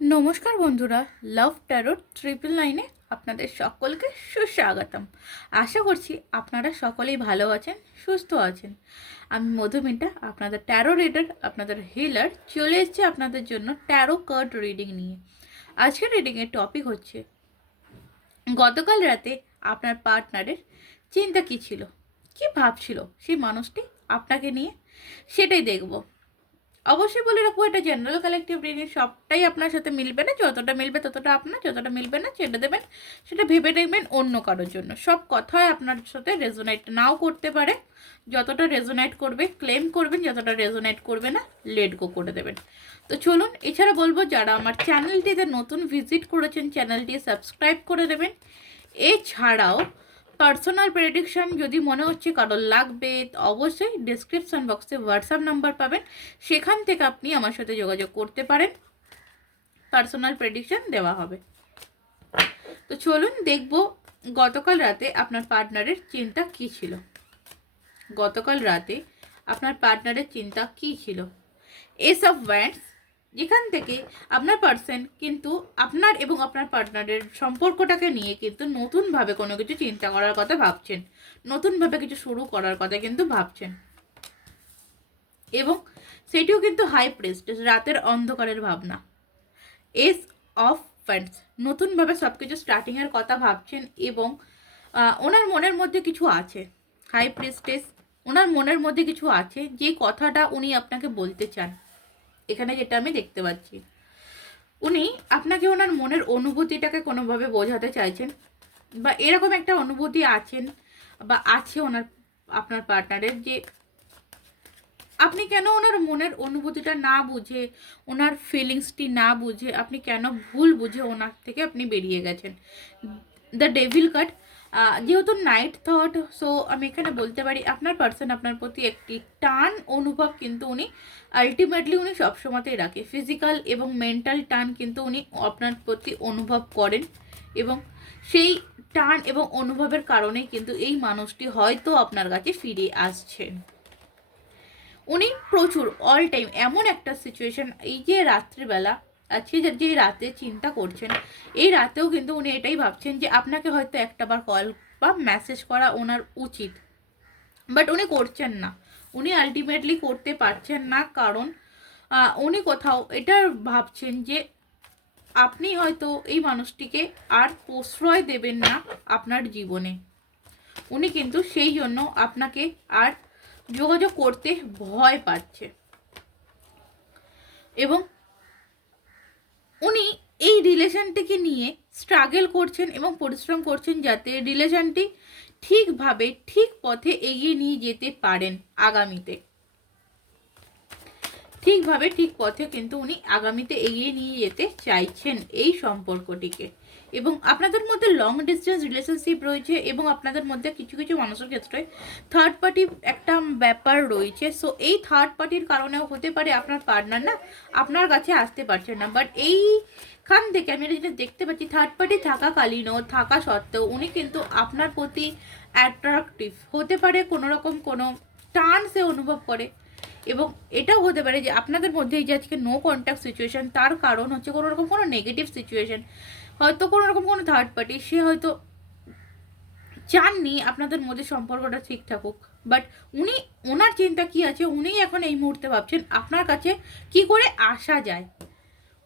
নমস্কার বন্ধুরা লাভ tarot triple নাইনে আপনাদের সকলকে সুস্বাগতম। আশা করছি আপনারা সকলেই ভালো আছেন, সুস্থ আছেন। আমি মধুমিতা আপনাদের ট্যারো রিডার আপনাদের হিলার চলে এসেছি আপনাদের জন্য ট্যারো কার্ড রিডিং নিয়ে। আজকের রিডিংয়ের টপিক হচ্ছে, গতকাল রাতে আপনার পার্টনারের চিন্তা কী ছিল? কী ভাবছিল? সেই মানুষটি আপনাকে নিয়ে? সেটাই দেখব। অবশ্যই বলে রাখব, এটা জেনারেল কালেকটিভ রিডিং সবটাই আপনার সাথে মিলবে না। যতটা মিলবে ততটা আপনার, যতটা মিলবে না ছেড়ে দেবেন, সেটা ভেবে দেখবেন অন্য কারোর জন্য। সব কথায় আপনার সাথে রেজোনাইট নাও করতে পারে। যতটা রেজোনাইট করবে ক্লেম করবেন, যতটা রেজোনাইট করবে না লেট গো করে দেবেন। তো চলুন, এছাড়া বলব, যারা আমার চ্যানেলটিতে নতুন ভিজিট করেছেন চ্যানেলটি সাবস্ক্রাইব করে দেবেন। এছাড়াও পার্সোনাল প্রেডিকশন যদি মনে হচ্ছে কারোর লাগবে অবশ্যই ডিসক্রিপশন বক্সে হোয়াটসঅ্যাপ নাম্বার পাবেন। সেখান থেকে আপনি আমার সাথে যোগাযোগ করতে পারেন। পার্সোনাল প্রেডিকশন দেওয়া হবে। তো চলুন দেখব গতকাল রাতে আপনার পার্টনারের চিন্তা কী ছিল। গতকাল রাতে আপনার পার্টনারের চিন্তা কী ছিল? এস অফ ব্যান্ডস যেখান থেকে আপনার পার্সন কিন্তু আপনার এবং আপনার পার্টনারের সম্পর্কটাকে নিয়ে কিন্তু নতুনভাবে কোনো কিছু চিন্তা করার কথা ভাবছেন। নতুনভাবে কিছু শুরু করার কথা কিন্তু ভাবছেন। এবং সেটিও কিন্তু হাই প্রেস্টেজ রাতের অন্ধকারের ভাবনা। এস অফ ফ্যান্ডস নতুনভাবে সব কিছু স্টার্টিংয়ের কথা ভাবছেন এবং ওনার মনের মধ্যে কিছু আছে। হাই প্রেস্টেস ওনার মনের মধ্যে কিছু আছে, যে কথাটা উনি আপনাকে বলতে চান। এখানে যেটা আমি দেখতে পাচ্ছি। উনি আপনাকে ওনার মনের অনুভূতিটাকে কোনোভাবে বোঝাতে চাইছেন বা এরকম একটা অনুভূতি আছেন বা আছে ওনার, আপনার পার্টনারের যে আপনি কেন ওনার মনের অনুভূতিটা না বুঝে, ওনার ফিলিংসটি না বুঝে, আপনি কেন ভুল বুঝে ওনার থেকে আপনি বেরিয়ে গেছেন? দ্য ডেভিল কাট যেহেতু নাইট থট সো আমি এখানে বলতে পারি আপনার পার্সন আপনার প্রতি একটি টান অনুভব কিন্তু উনি আলটিমেটলি উনি সবসময়তেই রাখে। ফিজিক্যাল এবং মেন্টাল টান কিন্তু উনি আপনার প্রতি অনুভব করেন এবং সেই টান এবং অনুভবের কারণে কিন্তু এই মানুষটি হয়তো আপনার কাছে ফিরে আসছেন। উনি প্রচুর অল টাইম এমন একটা সিচুয়েশন এই যে রাত্রিবেলা আজকে যে- রাতে চিন্তা করছেন, এই রাতেও কিন্তু উনি এটাই ভাবছেন যে আপনাকে হয়তো একটাবার কল বা মেসেজ করা ওনার উচিত। বাট উনি করছেন না। উনি আলটিমেটলি করতে পারছেন না কারণ উনি কোথাও এটা ভাবছেন যে আপনি হয়তো এই মানুষটিকে আর প্রশ্রয় দেবেন না আপনার জীবনে। উনি কিন্তু সেই জন্য আপনাকে আর যোগাযোগ করতে ভয় পাচ্ছে। এবং উনি এই রিলেশনটিকে নিয়ে স্ট্রাগল করছেন এবং পরিশ্রম করছেন যাতে রিলেশনটি ঠিকভাবে, ঠিক পথে এগিয়ে নিয়ে যেতে পারেন আগামীতে। ঠিকভাবে, ঠিক পথে কিন্তু উনি আগামীতে এগিয়ে নিয়ে যেতে চাইছেন এই সম্পর্কটিকে। এবং আপনাদের মধ্যে লং ডিস্টেন্স রিলেশনশিপ রয়েছে এবং আপনাদের মধ্যে কিছু কিছু মানুষের ক্ষেত্রে থার্ড পার্টি একটা ব্যাপার রয়েছে। সো এই থার্ড পার্টির কারণেও হতে পারে আপনার পার্টনার না, আপনার কাছে আসতে পারছে না। বাট এইখান থেকে আমি যেটা দেখতে পাচ্ছি থার্ড পার্টি থাকাকালীনও, থাকা সত্ত্বেও উনি কিন্তু আপনার প্রতি অ্যাট্রাকটিভ হতে পারে কোনো রকম কোনো টান সে অনুভব করে। এবং এটাও হতে পারে যে আপনাদের মধ্যে এই যে আজকে নো কন্ট্যাক্ট সিচুয়েশন তার কারণ হচ্ছে কোনো রকম কোনো নেগেটিভ সিচুয়েশন হয়তো কোনো রকম কোনো থার্ড পার্টি সে হয়তো চাননি আপনাদের মধ্যে সম্পর্কটা ঠিক থাকুক। বাট উনি, ওনার চিন্তা কি আছে? উনি এখন এই মুহূর্তে ভাবছেন, আপনার কাছে কি করে আসা যায়?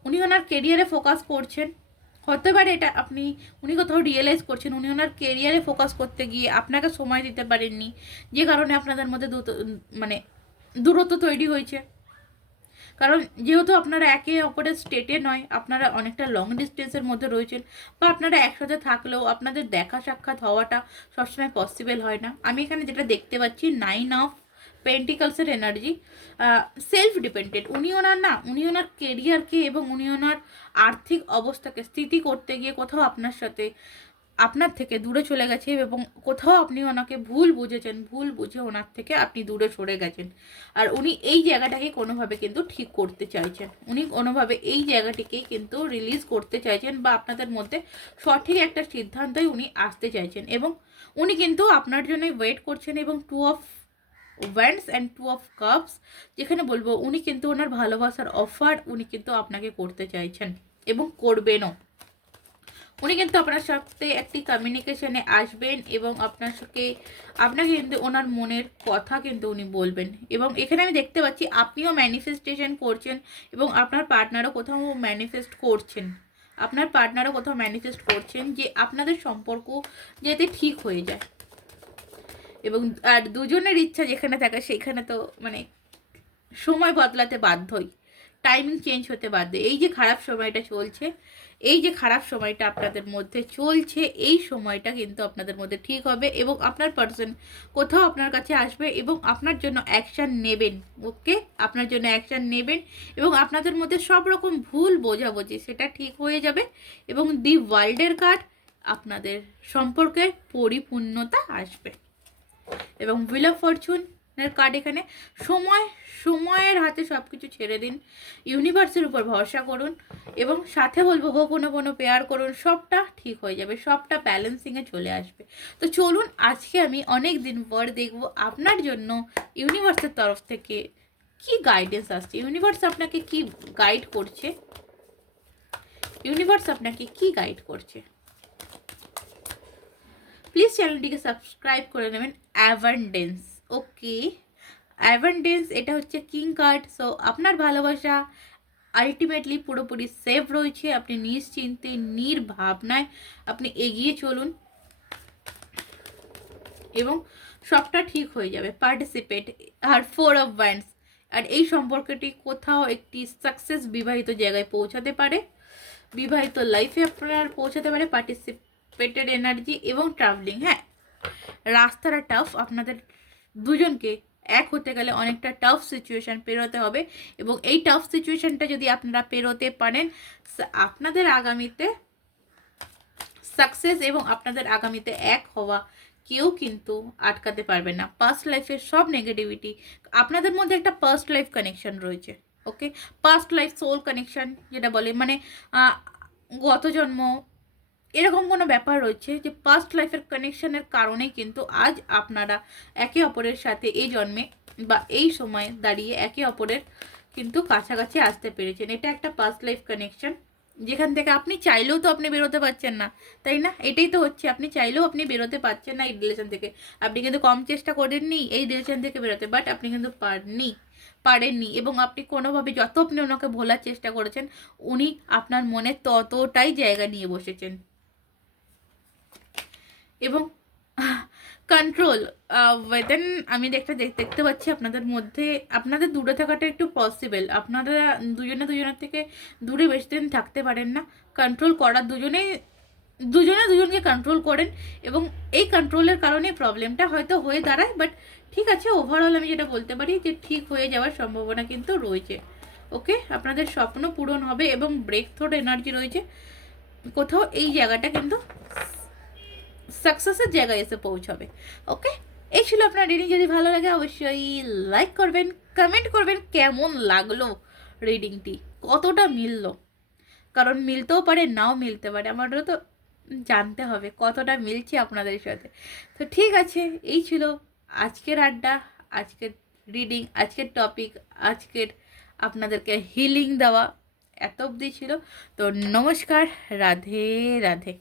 উনি ওনার কেরিয়ারে ফোকাস করছেন। হতে পারে এটা আপনি, উনি কোথাও রিয়েলাইজ করছেন, উনি ওনার কেরিয়ারে ফোকাস করতে গিয়ে আপনাকে সময় দিতে পারেননি। যে কারণে আপনাদের মধ্যে মানে দূরত্ব তৈরি হয়েছে। কারণ যেহেতু আপনারা একে অপরের স্টেটে নয়, আপনারা অনেকটা লং ডিস্টেন্সের মধ্যে রয়েছেন, বা আপনারা একসাথে থাকলেও আপনাদের দেখা সাক্ষাৎ হওয়াটা সবসময় পসিবল হয় না। আমি এখানে যেটা দেখতে পাচ্ছি নাইন অফ পেন্টিকালসের এনার্জি সেলফ ডিপেন্ডেন্ট উনি ওনার না, উনি ওনার কেরিয়ারকে এবং উনি ওনার আর্থিক অবস্থাকে, স্থিতি করতে গিয়ে কোথাও আপনার সাথে আপনার থেকে দূরে চলে গেছে এবং কোথাও আপনি ওনাকে ভুল বুঝেছেন, ভুল বুঝে ওনার থেকে আপনি দূরে সরে গেছেন। আর উনি এই জায়গাটাকে কোনোভাবে কিন্তু ঠিক করতে চাইছেন। উনি কোনোভাবে এই জায়গাটিকেই কিন্তু রিলিজ করতে চাইছেন বা আপনাদের মধ্যে সঠিক একটা সিদ্ধান্তই উনি আসতে চাইছেন এবং উনি কিন্তু আপনার জন্য ওয়েট করছেন এবং two of wands and two of cups যেখানে বলব উনি কিন্তু ওনার ভালোবাসার অফার উনি কিন্তু আপনাকে করতে চাইছেন এবং করবেনও। উনি কিন্তু আপনার সাথে একটি কমিউনিকেশনে আসবেন এবং আপনার সাথে, আপনাকে কিন্তু ওনার মনের কথা কিন্তু উনি বলবেন। এবং এখানে আমি দেখতে পাচ্ছি, আপনিও ম্যানিফেস্টেশন করছেন এবং আপনার পার্টনারও কোথাও ম্যানিফেস্ট করছেন। আপনার পার্টনারও কোথাও ম্যানিফেস্ট করছেন যে আপনাদের সম্পর্ক যাতে ঠিক হয়ে যায়। এবং, আর দুজনের ইচ্ছা যেখানে থাকে সেখানে তো মানে সময় বদলাতে বাধ্যই টাইমিং চেঞ্জ হতে বাধ্য। এই যে খারাপ সময়টা চলছে, এই যে খারাপ সময়টা আপনাদের মধ্যে চলছে, এই সময়টা কিন্তু আপনাদের মধ্যে ঠিক হবে এবং আপনার পার্সন কোথাও আপনার কাছে আসবে এবং আপনার জন্য অ্যাকশান নেবেন ওকে আপনার জন্য অ্যাকশান নেবেন এবং আপনাদের মধ্যে সব রকম ভুল বোঝাবুঝি সেটা ঠিক হয়ে যাবে এবং দি ওয়ার্ল্ডের কার্ড আপনাদের সম্পর্কে পরিপূর্ণতা আসবে। এবং হুইল অফ ফরচুনের কার্ড এখানে সময়, সময়ের হাতে সব কিছু ছেড়ে দিন। ইউনিভার্সের উপর ভরসা করুন এবং সাথে বলব কোনো কোনো পেয়ার করুন, সবটা ঠিক হয়ে যাবে, সবটা ব্যালেন্সিংয়ে চলে আসবে। তো চলুন, আজকে আমি অনেক দিন পর দেখব আপনার জন্য ইউনিভার্সের তরফ থেকে কি গাইডেন্স আসছে। ইউনিভার্স আপনাকে কি গাইড করছে? ইউনিভার্স আপনাকে কি গাইড করছে? প্লিজ চ্যানেলটিকে সাবস্ক্রাইব করে নেবেন অ্যাভান্ডেন্স ওকে অ্যাভান্ডেন্স এটা হচ্ছে কিং কার্ড সো আপনার ভালোবাসা আলটিমেটলি পুরোপুরি সেফ রয়েছে, আপনি নিশ্চিন্তে, নির্ভাবনায় আপনি এগিয়ে চলুন এবং সবটা ঠিক হয়ে যাবে পার্টিসিপেট আর ফোর অফ ওয়ান্স আর এই সম্পর্কটি কোথাও একটি সাকসেস বিবাহিত জায়গায় পৌঁছাতে পারে, বিবাহিত লাইফে আপনার পৌঁছাতে পারে পার্টিসিপেটেড এনার্জি এবং ট্রাভেলিং হ্যাঁ। রাস্তাটা টাফ আপনাদের দুজনকে এক হতে গেলে অনেকটা টাফ সিচুয়েশান পেরোতে হবে এবং এই টাফ সিচুয়েশানটা যদি আপনারা পেরোতে পারেন আপনাদের আগামীতে সাকসেস এবং আপনাদের আগামীতে এক হওয়া কেউ কিন্তু আটকাতে পারবে না। পাস্ট লাইফের সব নেগেটিভিটি আপনাদের মধ্যে একটা পাস্ট লাইফ কানেকশন রয়েছে okay past life soul connection যেটা বলে মানে গত জন্ম এরকম কোনো ব্যাপার রয়েছে যে পাস্ট লাইফের কানেকশনের কারণেই কিন্তু আজ আপনারা একে অপরের সাথে এই জন্মে বা এই সময়ে দাঁড়িয়ে একে অপরের কিন্তু কাছাকাছি আসতে পেরেছেন। এটা একটা পাস্ট লাইফ কানেকশন যেখান থেকে আপনি চাইলেও তো আপনি বেরোতে পারছেন না, তাই না? এটাই তো হচ্ছে, আপনি চাইলেও আপনি বেরোতে পারছেন না এই রিলেশন থেকে। আপনি কিন্তু কম চেষ্টা করেননি এই রিলেশন থেকে বেরোতে বাট আপনি কিন্তু পারেননি পারেননি। এবং আপনি কোনোভাবে যত আপনি ওনাকে ভোলার চেষ্টা করেছেন, উনি আপনার মনে ততটাই জায়গা নিয়ে বসেছেন। এবং কন্ট্রোল ওয়েদেন আমি একটা দেখতে পাচ্ছি আপনাদের মধ্যে, আপনাদের দূরে থাকাটা একটু পসিবল আপনারা দুজনে দুজনের থেকে দূরে বেশি দিন থাকতে পারেন না। কন্ট্রোল করার দুজনেই, দুজনে দুজনকে কন্ট্রোল করেন এবং এই কন্ট্রোলের কারণে প্রবলেমটা হয়তো হয়ে দাঁড়ায় বাট ঠিক আছে ওভারঅল আমি যেটা বলতে পারি যে ঠিক হয়ে যাওয়ার সম্ভাবনা কিন্তু রয়েছে। ওকে আপনাদের স্বপ্ন পূরণ হবে এবং ব্রেক থ্রোড এনার্জি রয়েছে। কোথাও এই জায়গাটা কিন্তু সাকসেসের জায়গায় এসে পৌঁছাবে ওকে এই ছিল আপনার রিডিং যদি ভালো লাগে অবশ্যই লাইক করবেন কমেন্ট করবেন কেমন লাগল রিডিংটি কতটা মিললো? কারণ মিলতেও পারে, নাও মিলতে পারে, আমারও তো জানতে হবে কতটা মিলছে আপনাদের সাথে। তো ঠিক আছে, এই ছিল আজকের আড্ডা, আজকের রিডিং আজকের টপিক আজকের আপনাদেরকে হিলিং দেওয়া, এত অবধি ছিল। তো নমস্কার, রাধে রাধে।